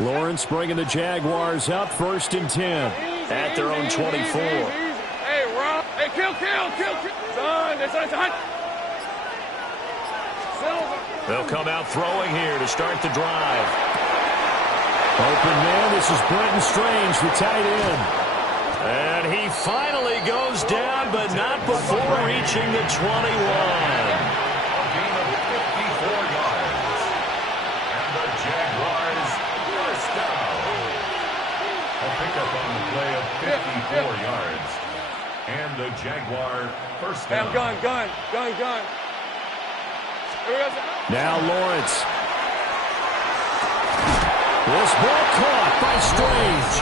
Lawrence bringing the Jaguars up, 1st and 10. At their own 24. Hey, Rob. Hey, kill. Son, it's on. They'll come out throwing here to start the drive. Open man, this is Brenton Strange, the tight end. And he finally goes down, but not before reaching the 21. A gain of 54 yards. And the Jaguars first down. A pickup on the play of 54 yards. And the Jaguar first down. Gun. Now Lawrence. This ball caught by Strange.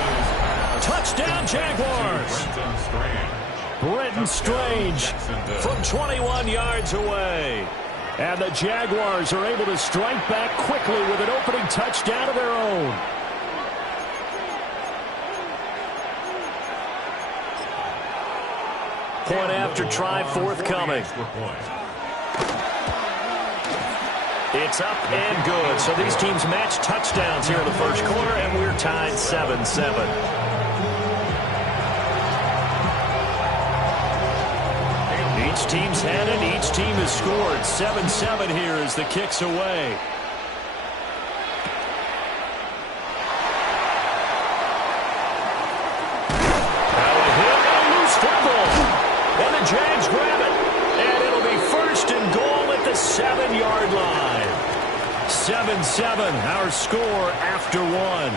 Touchdown, Jaguars. Brenton Strange from 21 yards away. And the Jaguars are able to strike back quickly with an opening touchdown of their own. Point after try forthcoming. It's up and good. So these teams match touchdowns here in the first quarter, and we're tied 7-7. Each team's had it. Each team has scored. 7-7 here as the kick's away. Now a hit and a loose football. And the Jags grab it. And it'll be 1st and goal at the 7-yard line. 7-7, our score after 1.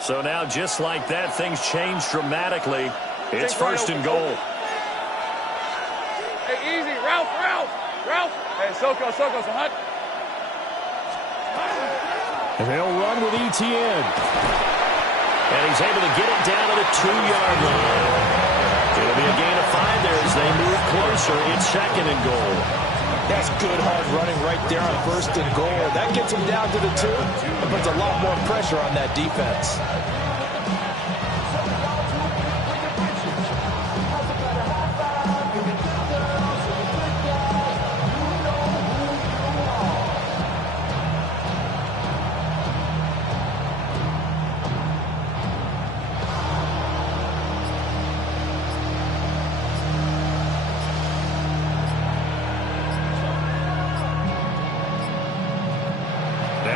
So now, just like that, things change dramatically. It's 1st and goal. Hey, easy. Ralph. Hey, Soko, so hot. And they'll run with ETN. And he's able to get it down to the 2-yard line. It'll be a gain of 5 there as they move closer. It's 2nd and goal. That's good, hard running right there on 1st and goal. That gets them down to the 2 and puts a lot more pressure on that defense.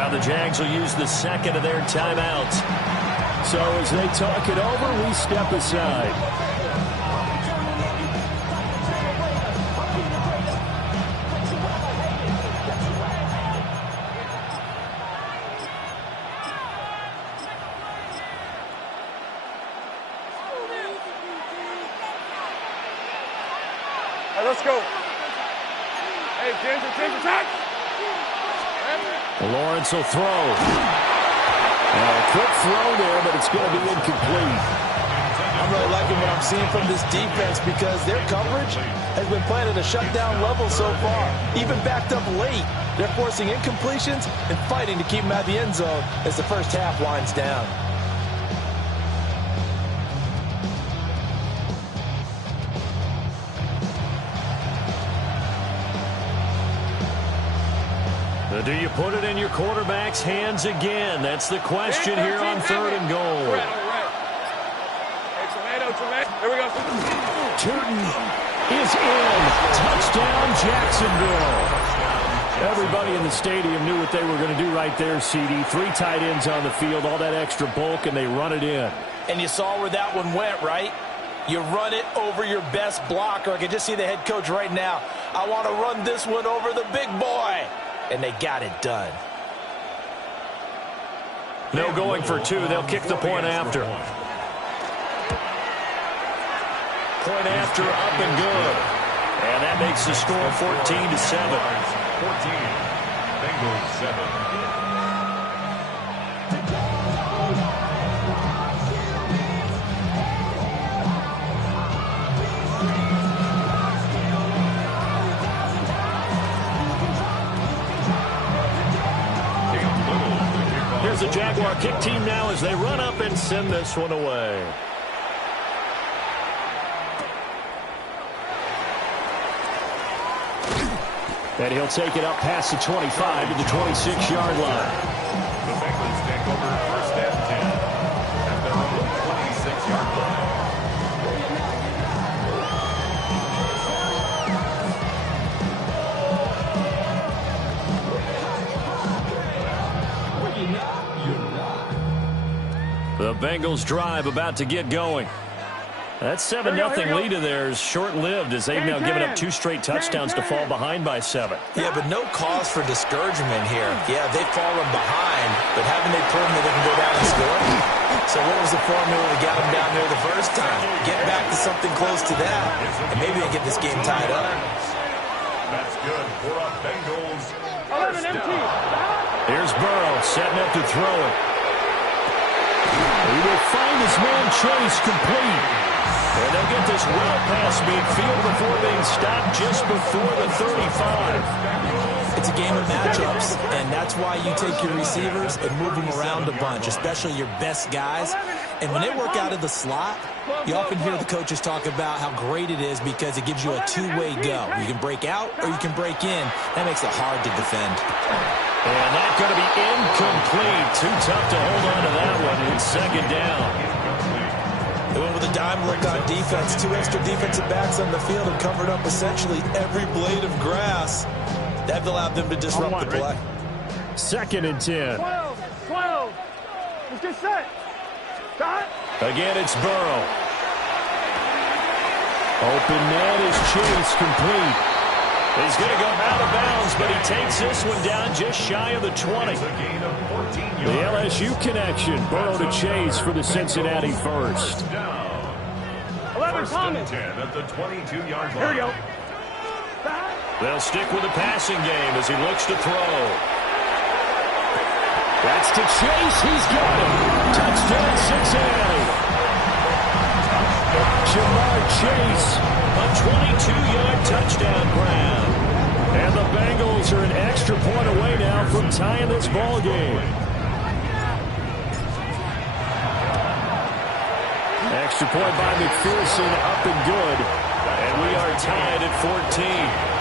The Jags will use the 2nd of their timeouts. So as they talk it over, we step aside. Hey, let's go. Hey, Ginger, attack. Lawrence will throw. Now a quick throw there, but it's going to be incomplete. I'm really liking what I'm seeing from this defense because their coverage has been playing at a shutdown level so far. Even backed up late, they're forcing incompletions and fighting to keep them out of the end zone as the first half winds down. Do you put it in your quarterback's hands again? That's the question here on 3rd and goal. Hey, tomato. Here we go. Tootin is in. Touchdown, Jacksonville. Everybody in the stadium knew what they were going to do right there, CD. 3 tight ends on the field, all that extra bulk, and they run it in. And you saw where that one went, right? You run it over your best blocker. I can just see the head coach right now. I want to run this one over the big boy. And they got it done. No going for 2. They'll kick the point after. Point after, up and good. And that makes the score 14-7. 14. Bengals 7. goes the Jaguar kick team now as they run up and send this one away. And he'll take it up past the 25 to the 26-yard line. The Bengals take over first and 10 at their own 26-yard line. The Bengals drive about to get going. That 7-0 lead of theirs short-lived as they've now given up 2 straight touchdowns to fall behind by 7. Yeah, but no cause for discouragement here. Yeah, they've fallen behind, but haven't they proven that they can go down and score? So what was the formula that got them down there the first time? Get back to something close to that, and maybe they get this game tied up. That's good for a Bengals first down. Here's Burrow setting up to throw it. He will find his man Chase complete. And they'll get this well past midfield before being stopped just before the 35. It's a game of matchups, and that's why you take your receivers and move them around a bunch, especially your best guys. And when they work out of the slot, you often hear the coaches talk about how great it is because it gives you a two-way go. You can break out or you can break in. That makes it hard to defend. And that's going to be incomplete. Too tough to hold on to that one. It's second down. They went with a dime look on defense. 2 extra defensive backs on the field and covered up essentially every blade of grass. That allowed them to disrupt the play. Second and 10. 12. Let's get set. Start. Again, it's Burrow. Open man is Chase complete. He's going to go out of bounds, but he takes this one down just shy of the 20. The LSU connection. Burrow to Chase for the Cincinnati first. 11 Thomas. 10 at the 22-yard line. Here we go. They'll stick with the passing game as he looks to throw. That's to Chase. He's got it. Touchdown, Cincinnati. Jamar Chase, a 22-yard touchdown grab. And the Bengals are an extra point away now from tying this ball game. Extra point by McPherson, up and good. And we are tied at 14.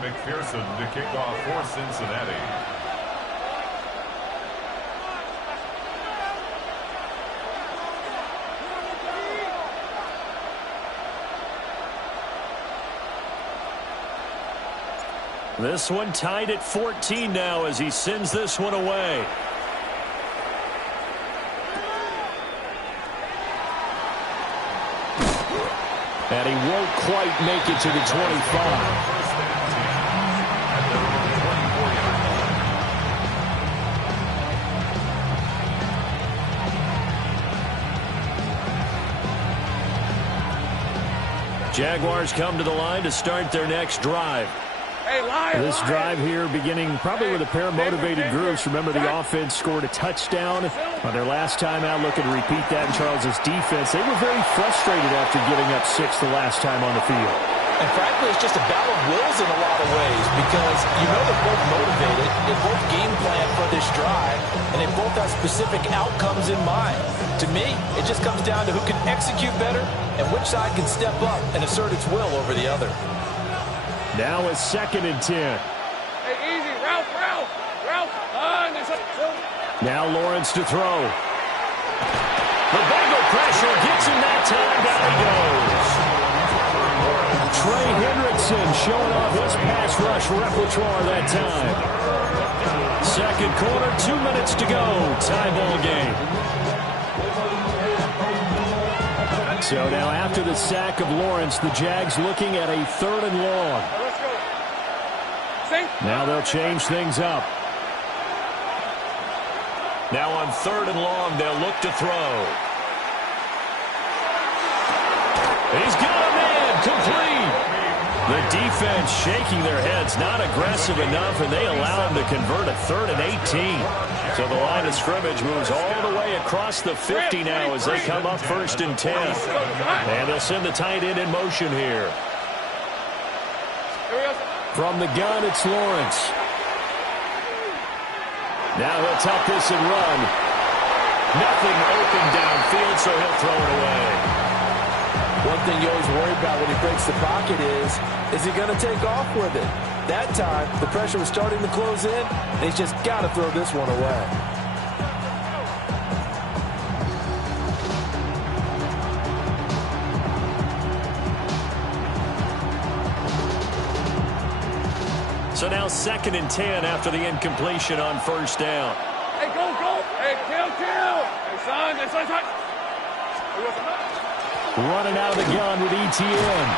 McPherson to kick off for Cincinnati. This one tied at 14 now as he sends this one away. And he won't quite make it to the 25. Jaguars come to the line to start their next drive. This drive here beginning probably with a pair of motivated groups. Remember, the offense scored a touchdown on their last time out. Looking to repeat that in Charles's defense. They were very frustrated after giving up 6 the last time on the field. And frankly, it's just a battle of wills in a lot of ways because you know they're both motivated. They both game plan for this drive, and they both have specific outcomes in mind. To me, it just comes down to who can execute better and which side can step up and assert its will over the other. Now it's second and 10. Hey, easy. Ralph. Now Lawrence to throw. The Bengal pressure gets him that time. Down he goes. Trey Hendrickson showing off his pass rush repertoire that time. Second quarter, 2 minutes to go. Tie ball game. So now after the sack of Lawrence, the Jags looking at a 3rd and long. Let's go. Sink. Now they'll change things up. Now on 3rd and long, they'll look to throw. He's got it. incomplete. The defense shaking their heads, not aggressive enough, and they allow them to convert a 3rd and 18. So the line of scrimmage moves all the way across the 50 now as they come up 1st and 10. And they'll send the tight end in motion here. From the gun, it's Lawrence. Now he'll tuck this and run. Nothing open downfield, so he'll throw it away. One thing you always worry about when he breaks the pocket is he going to take off with it? That time, the pressure was starting to close in, and he's just got to throw this one away. So now 2nd and 10 after the incompletion on 1st down. Hey, go, go. Hey, kill. Hey, son. Running out of the gun with ETN.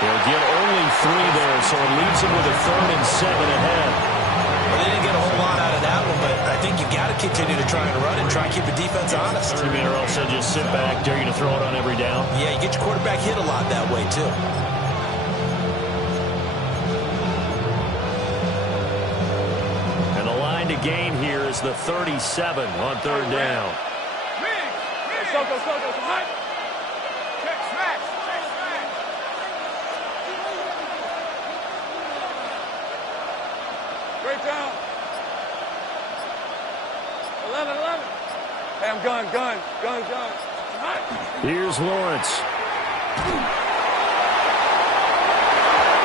He'll get only 3 there, so it leaves him with a 3rd and 7 ahead. Well, they didn't get a whole lot out of that one, but I think you got to continue to try and run and try and keep the defense honest. You mean, or else they'll just sit back, dare you to throw it on every down? Yeah, you get your quarterback hit a lot that way, too. And the line to gain here is the 37 on 3rd down. Go. Check, smash. Great down. 11. Hey, I'm gun. Here's Lawrence.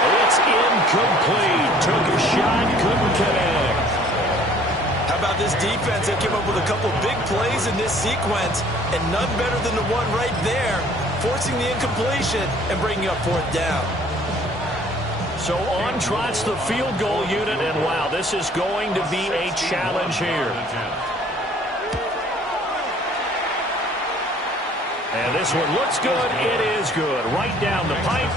It's incomplete. Took a shot, couldn't connect. How about this defense? They came up with a couple big plays in this sequence, and none better than the one right there, forcing the incompletion and bringing up 4th down. So on trots the field goal unit, and wow, this is going to be a challenge here. And this one looks good. It is good. Right down the pipe.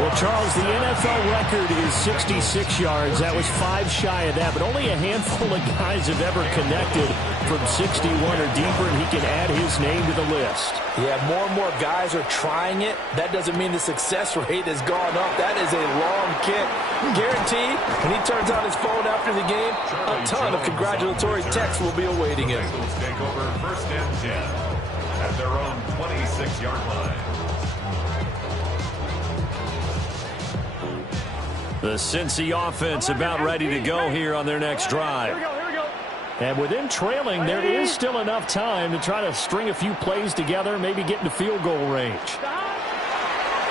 Well, Charles, the NFL record is 66 yards. That was 5 shy of that, but only a handful of guys have ever connected from 61 or deeper, and he can add his name to the list. Yeah, more and more guys are trying it. That doesn't mean the success rate has gone up. That is a long kick. Guaranteed, when he turns on his phone after the game, a ton of congratulatory texts will be awaiting him. Bengals take over 1st and 10 at their own 26-yard line. The Cincy offense about ready to go here on their next drive. Here we go. And with them trailing, there is still enough time to try to string a few plays together, maybe get into field goal range.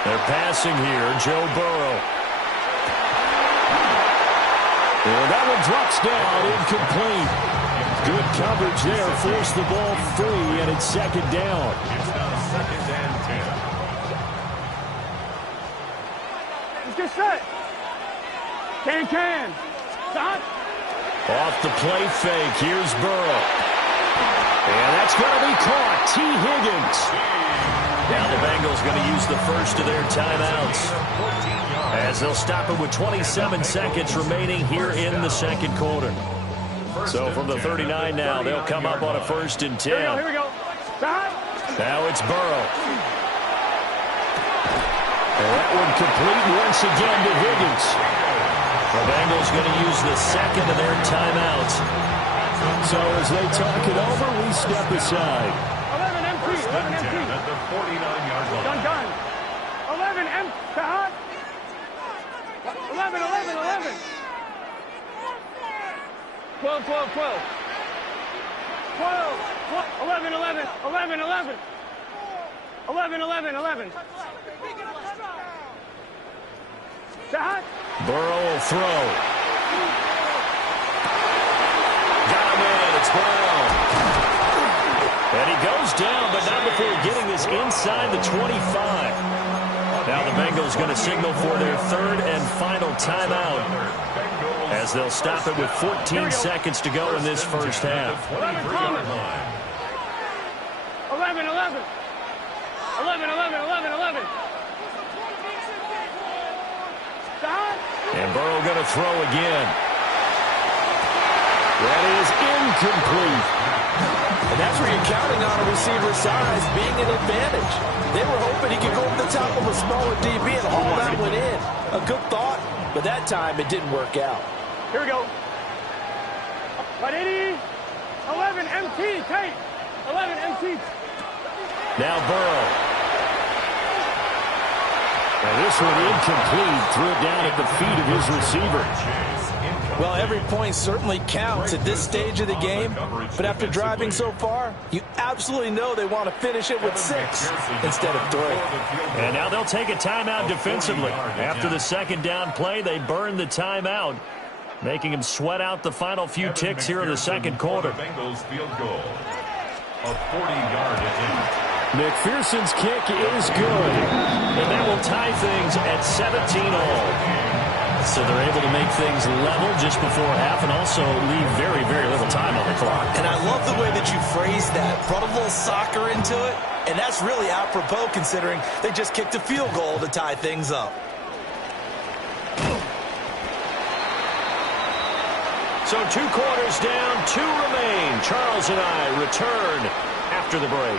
They're passing here, Joe Burrow. And that one drops down, incomplete. Good coverage there, forced the ball free, and it's 2nd down. It's now 2nd and 10. Let's get set. Can. Stop. Off the play fake, here's Burrow. And that's going to be caught. T. Higgins. Now the Bengals going to use the first of their timeouts, as they'll stop it with 27 seconds remaining here in the 2nd quarter. So from the 39 now, they'll come up on a 1st and 10. Here we go. Stop. Now it's Burrow. And that one complete once again to Higgins. The Bengals going to use the 2nd of their timeouts. So as they talk it over, we step aside. 11 empty. 11 empty. At the 49-yard line. Gun. 11 empty. Stop. 11. 12. 11. Stop. Burrow will throw. Got him in. It's Brown. And he goes down, but not before getting this inside the 25. Now the Bengals going to signal for their 3rd and final timeout, as they'll stop it with 14 seconds to go in this first half. 11. 11. Stop. And Burrow going to throw again. That is incomplete. And that's where you're counting on a receiver's size being an advantage. They were hoping he could go over the top of a smaller DB and haul that one in. A good thought, but that time it didn't work out. Here we go. 180. 11 MT. Tight. 11 MT. Now Burrow. And this one incomplete. Threw it down at the feet of his receiver. Well, every point certainly counts at this stage of the game. But after driving so far, you absolutely know they want to finish it with 6 instead of 3. And now they'll take a timeout defensively. After the second down play, they burn the timeout, making them sweat out the final few ticks here in the second quarter. Bengals field goal. A 40-yard attempt. McPherson's kick is good. And that will tie things at 17-all. So they're able to make things level just before half and also leave very, very little time on the clock. And I love the way that you phrased that. Brought a little soccer into it. And that's really apropos considering they just kicked a field goal to tie things up. So 2 quarters down, 2 remain. Charles and I return after the break.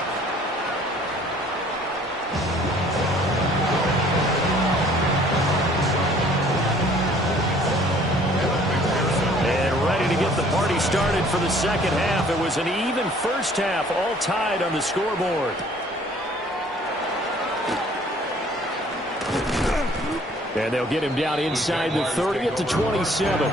To get the party started for the second half. It was an even first half, all tied on the scoreboard. And they'll get him down inside the 30 at the 27.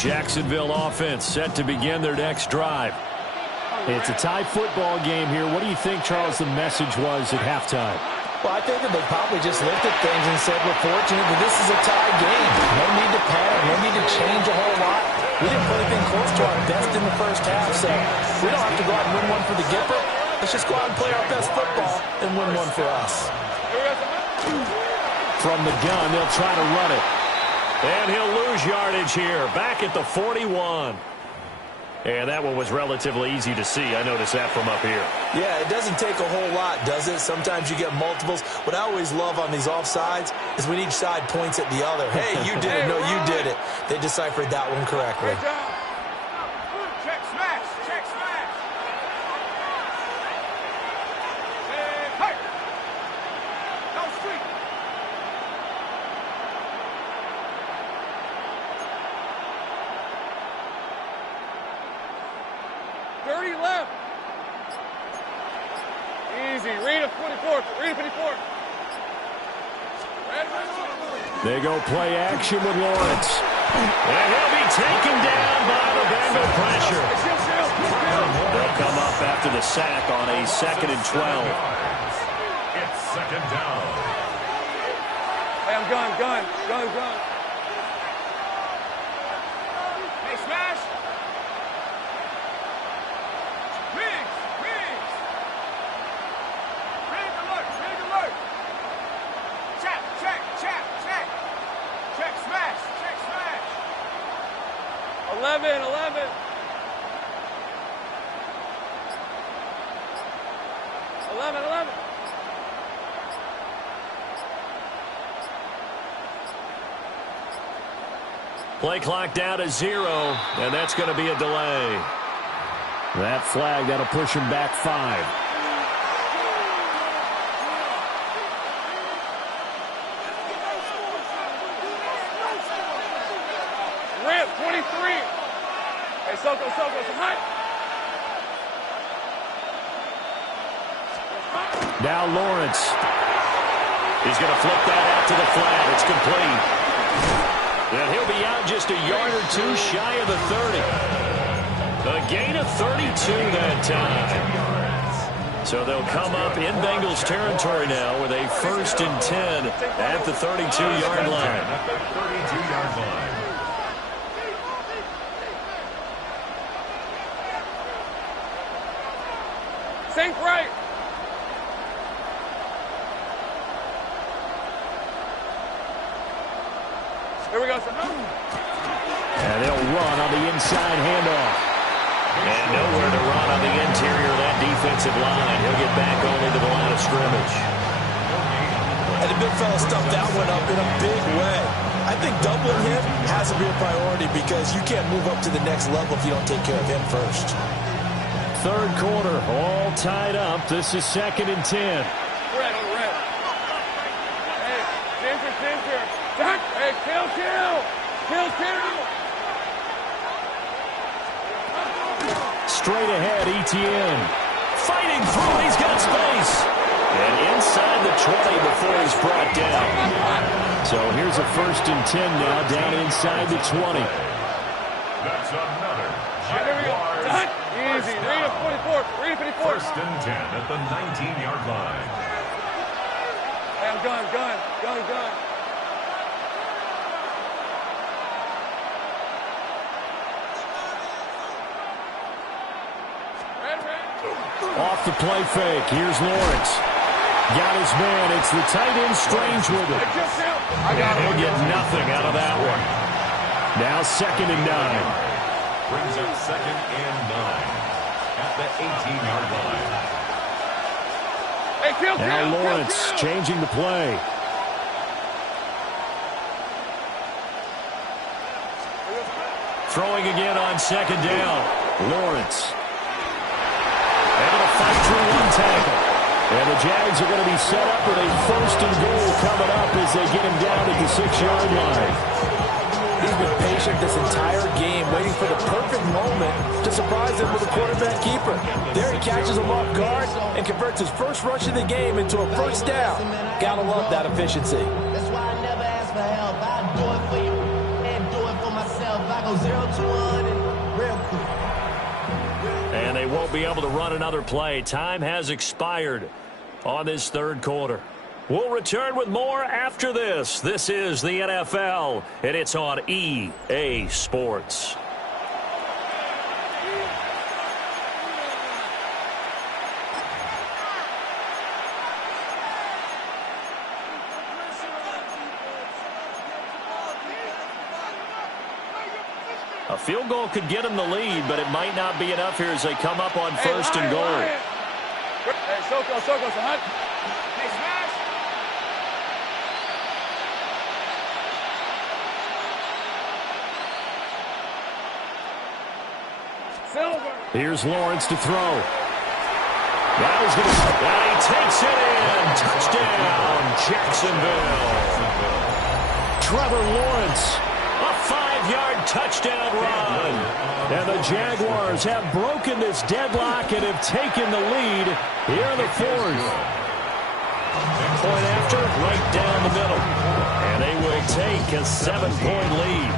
Jacksonville offense set to begin their next drive. It's a tie football game here. What do you think, Charles, the message was at halftime? Well, I think that they probably just looked at things and said, we're fortunate that this is a tie game. No need to panic. No need to change a whole lot. We didn't put anything close to our best in the first half, so we don't have to go out and win one for the Gipper. Let's just go out and play our best football and win one for us. From the gun, they'll try to run it. And he'll lose yardage here, back at the 41. And that one was relatively easy to see. I noticed that from up here. Yeah, it doesn't take a whole lot, does it? Sometimes you get multiples. What I always love on these offsides is when each side points at the other. Hey, you did it. No, you did it. They deciphered that one correctly. Check smash. Check smash. Hey. No street. Dirty left. Easy. Read a 24. Read a 24. They go play action with Lawrence. And he'll be taken down by the Bengal pressure. They'll come up after the sack on a 2nd and 12. It's second down. Hey, I'm gun. Hey, smash. Riggs. Rig alert. Check. Check smash. 11. Play clock down to 0, and that's going to be a delay. That flag, that'll push him back 5. Rip, 23. Hey, Soko, some height. Now Lawrence. He's going to flip that out to the flat. It's complete. And he'll be out just a yard or 2 shy of the 30. A gain of 32 that time. So they'll come up in Bengals territory now with a 1st and 10 at the 32-yard line. At the 32-yard line. Sink right. And they'll run on the inside handoff. And nowhere to run on the interior of that defensive line. He'll get back only to the line of scrimmage. And the big fella stuffed that one up in a big way. I think doubling him has to be a priority because you can't move up to the next level if you don't take care of him first. Third quarter, all tied up. This is 2nd and 10. Red on the red. Hey, ginger. Hey, kill. Straight ahead, Etienne. Fighting through, he's got space. And inside the 20 before he's brought down. So here's a 1st and 10 now, down inside the 20. That's another Jaguars. Easy. Read it, 44. Read it, 54. 1st and 10 at the 19-yard line. Hey, gun. Off the play fake. Here's Lawrence. Got his man. It's the tight end Strange with it. And he'll get nothing out of that one. Now 2nd and 9. Brings up 2nd and 9 at the 18-yard line. Hey, kill. Now Lawrence changing the play. Throwing again on 2nd down. Lawrence. Able to fight through one tackle. And the Jags are going to be set up with a 1st and goal coming up as they get him down at the 6-yard line. He's been patient this entire game, waiting for the perfect moment to surprise them with a quarterback keeper. There he catches him off guard and converts his first rush of the game into a 1st down. Gotta love that efficiency. That's why I never ask for help. I do it for you and do it for myself. I go 0 to 100 real quick. And they won't be able to run another play. Time has expired on this 3rd quarter. We'll return with more after this. This is the NFL, and it's on EA Sports. A field goal could get them the lead, but it might not be enough here as they come up on 1st and goal. Hey, Soko, son. Hey, smash. Silver. Here's Lawrence to throw. Now he's going to... And he takes it in. Touchdown, Jacksonville. Trevor Lawrence. A 5-yard touchdown run. And the Jaguars have broken this deadlock and have taken the lead here in the 4th. Point after, right down the middle. And they will take a 7-point lead.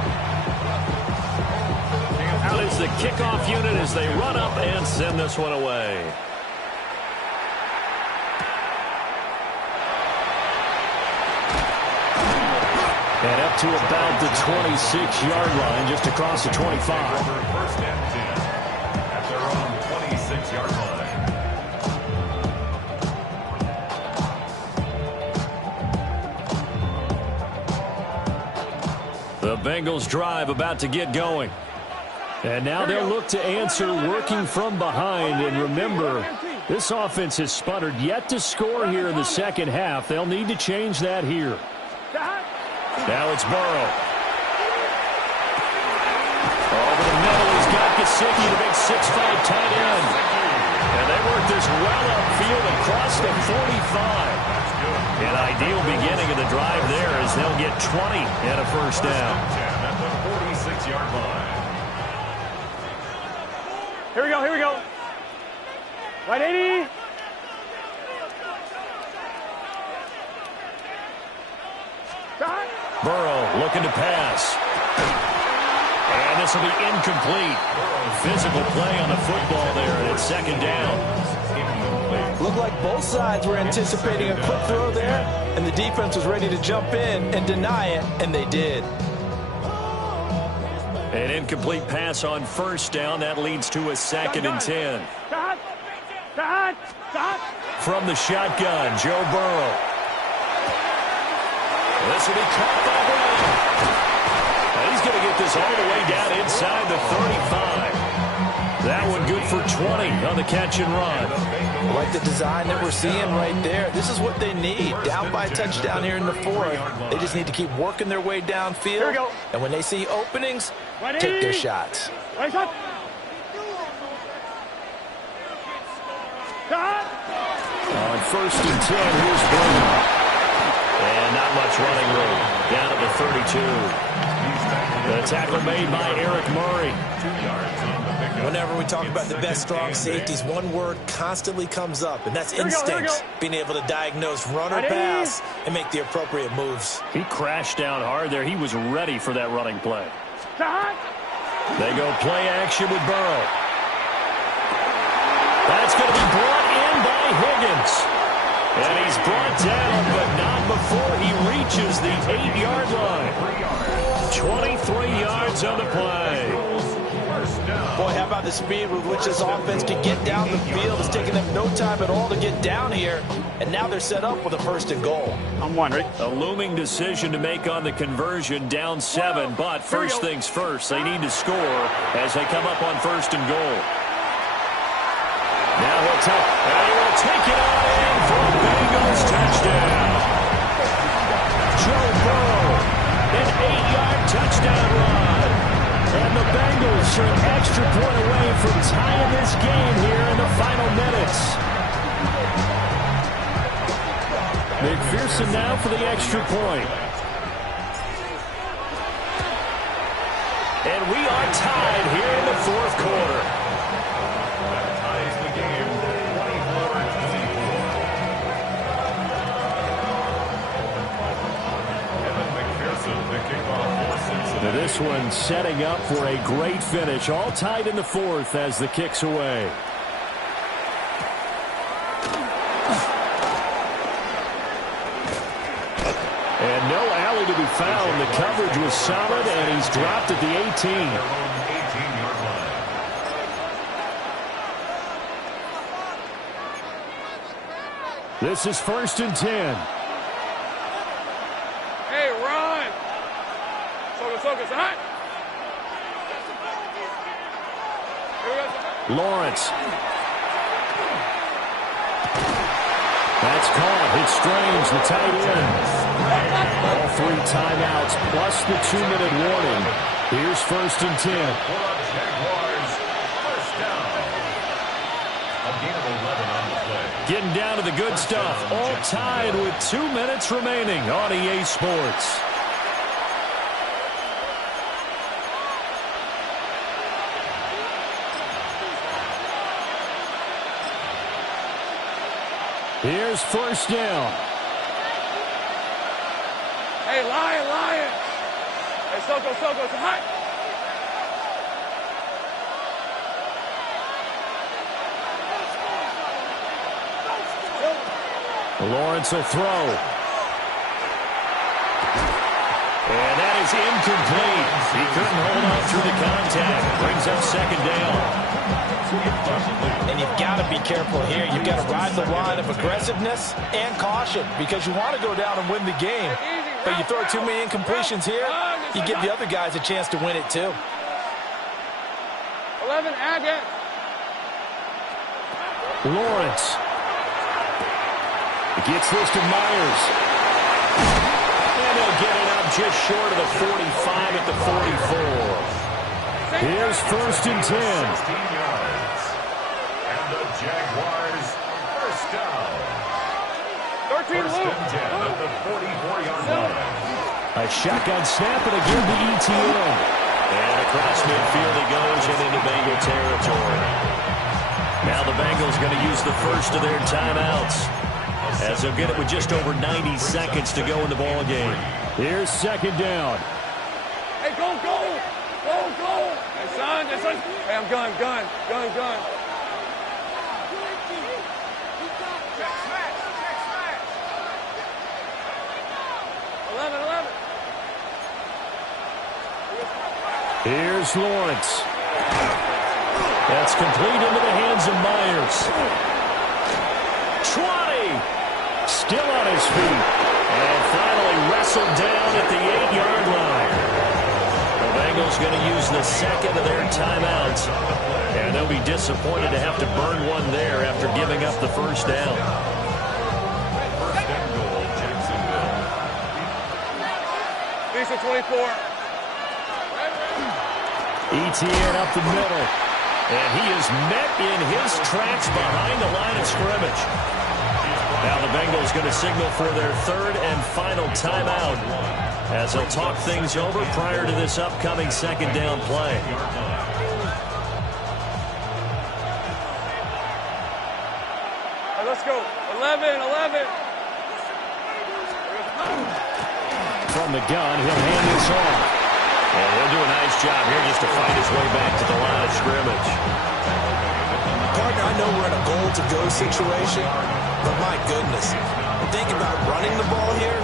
Out is the kickoff unit as they run up and send this one away. And up to about the 26-yard line, just across the 25. 1st and 10 at their own 26-yard line. The Bengals drive about to get going. And now they'll look to answer working from behind. And remember, this offense has sputtered yet to score here in the 2nd half. They'll need to change that here. Now it's Burrow. Over the middle, he's got Gesicki, the big 6'5" tight end. And they work this well upfield across the 45. An ideal beginning of the drive there as they'll get 20 and a 1st down. At the 46-yard line. Here we go. Right 80. Burrow looking to pass. And this will be incomplete. Physical play on the football there, and it's 2nd down. Looked like both sides were anticipating a quick throw there, and the defense was ready to jump in and deny it, and they did. An incomplete pass on 1st down. That leads to a 2nd and 10. From the shotgun, Joe Burrow. This will be caught by Brown. this all the way down inside the 35. That one good for 20 on the catch and run. I like the design that we're seeing right there. This is what they need. Down by a touchdown here in the fourth. They just need to keep working their way downfield. And when they see openings, take their shots. On first and 10, here's Brown. And not much running room. Down at the 32. The tackle made by Eric Murray. Whenever we talk about the best strong safeties, one word constantly comes up, and that's instinct. Being able to diagnose run or pass and make the appropriate moves. He crashed down hard there. He was ready for that running play. They go play action with Burrow. That's going to be brought in by Higgins. And he's brought down, but not before he reaches the 8-yard line. 23 yards on the play. Boy, how about the speed with which this offense can get down the field? It's taking them no time at all to get down here. And now they're set up with a first and goal. I'm wondering. A looming decision to make on the conversion, down 7. But first things first, they need to score as they come up on first and goal. Now he'll take it on in for a Bengals touchdown. Joe Burrow, an 8-yard touchdown run. And the Bengals are an extra point away from tying this game here in the final minutes. McPherson now for the extra point. And we are tied here in the fourth quarter. Now this one setting up for a great finish. All tied in the fourth as the kick's away. And no alley to be found. The coverage was solid, and he's dropped at the 18. This is first and 10. Hey, run. Focus, hot. Lawrence. That's caught. It's Strange, the tight end. All 3 timeouts plus the 2-minute warning. Here's first and 10. Getting down to the good stuff. All tied with 2 minutes remaining on EA Sports. Here's first down. Hey, Lion. Hey, Soko, it's hot. Lawrence will throw. And that is incomplete. He couldn't hold on through the contact. Brings up second down. And you've got to be careful here. You've got to ride the line of aggressiveness and caution because you want to go down and win the game. But you throw too many incompletions here, you give the other guys a chance to win it too. 11, Agate. Lawrence. He gets this to Myers. And he'll get it up just short of the 45 at the 44. Here's first and 10. And the Jaguars first down. 13 First and 10 at the 44-yard line. A shotgun snap and again the ETN. And across midfield he goes and into Bengal territory. Now the Bengals going to use the first of their timeouts, as they'll get it with just over 90 seconds to go in the ball game. Here's second down. Hey, go. Hey, son. Hey, I'm gun. 11. Here's Lawrence. That's complete into the hands of Myers. 20. Still on his feet. And finally wrestled down at the 8-yard line. The Bengals going to use the second of their timeouts. And they'll be disappointed to have to burn one there after giving up the first down. First and goal, Jacksonville. Lisa 24. ETN up the middle. And he is met in his tracks behind the line of scrimmage. Now the Bengals going to signal for their third and final timeout as they'll talk things over prior to this upcoming second down play. Right, let's go. 11. From the gun, he'll hand this off. And he'll do a nice job here just to fight his way back to the line of scrimmage. Partner, I know we're in a goal-to-go situation, but my goodness, think about running the ball here,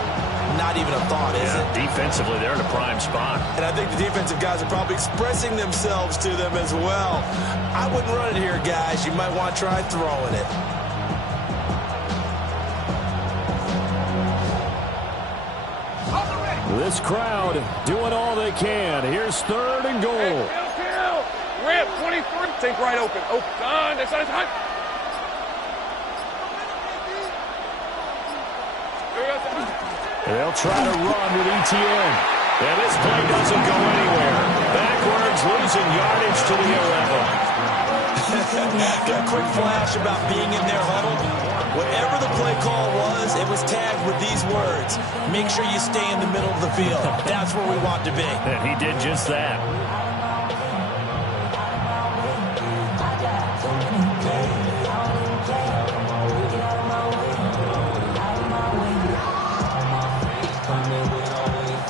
not even a thought, is it? Defensively, they're in a prime spot. And I think the defensive guys are probably expressing themselves to them as well. I wouldn't run it here, guys. You might want to try throwing it. This crowd doing all they can. Here's third and goal. Hey, kill. Rip, 23. Think right open. Oh, done. That's hot. They'll try to run with ETN. And this play doesn't go anywhere. Backwards, losing yardage to the 11. Got a quick flash about being in their huddle. Whatever the play call was, it was tagged with these words: make sure you stay in the middle of the field. That's where we want to be. And he did just that.